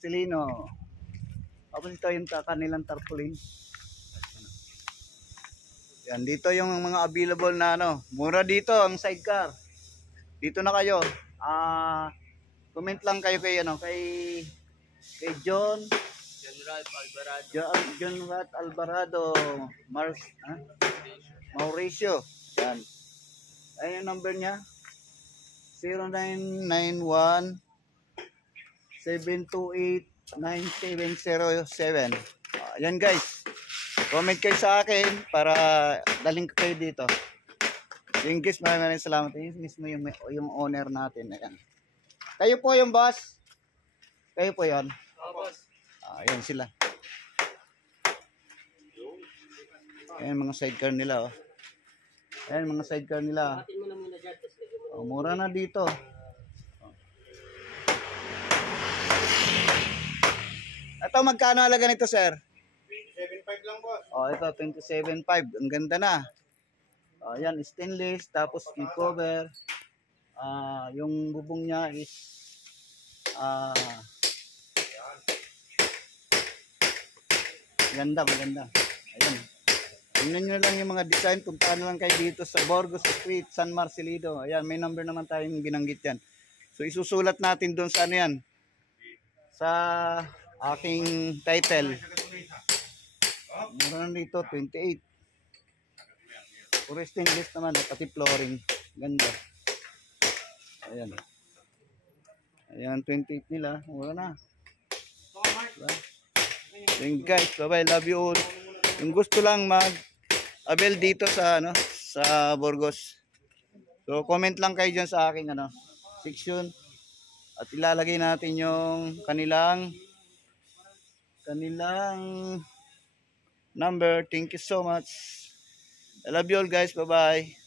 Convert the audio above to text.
Marcelino. Tapos ito yung kanilang tarpaulin. Yan, dito yung mga available na ano. Mura dito ang sidecar. Dito na kayo. Comment lang kayo kay ano, kay John Rat Alvarado, Mauricio. Yan. Ayun yung number niya. 0991 728-9707. Yan guys. Comment kayo sa akin para daling ko kayo dito. Yung guys, maraming salamat. Yung mismo yung owner natin. Ayan. Kayo po yung boss. Kayo po yun. Boss. Ayan sila. Ayan mga sidecar nila. Oh. Ayan mga sidecar nila. Mura na dito. Ito magkano halaga nito, sir? 27.5 lang, boss. Ito 27.5. Ang ganda na. Yan, stainless tapos yung cover. Yung bubong niya is maganda. Ayan. Tingnan nyo lang yung mga design. Puntahan lang kayo dito sa Burgos Street, San Marcelino. Ayan, may number naman tayong binanggit yan. So isusulat natin doon sa ano yan. Sa aking title. Meron dito 28. Puro stainless naman, pati flooring. Ganda. Ayan. Ayan 28 nila. Wala na. Diba? Thank you guys. Bye-bye. Love you all. Yung gusto lang mag-avail dito sa ano, sa Burgos. So comment lang kayo diyan sa aking ano, section at ilalagay natin yung kanilang number. Thank you so much. I love you all guys. Bye-bye.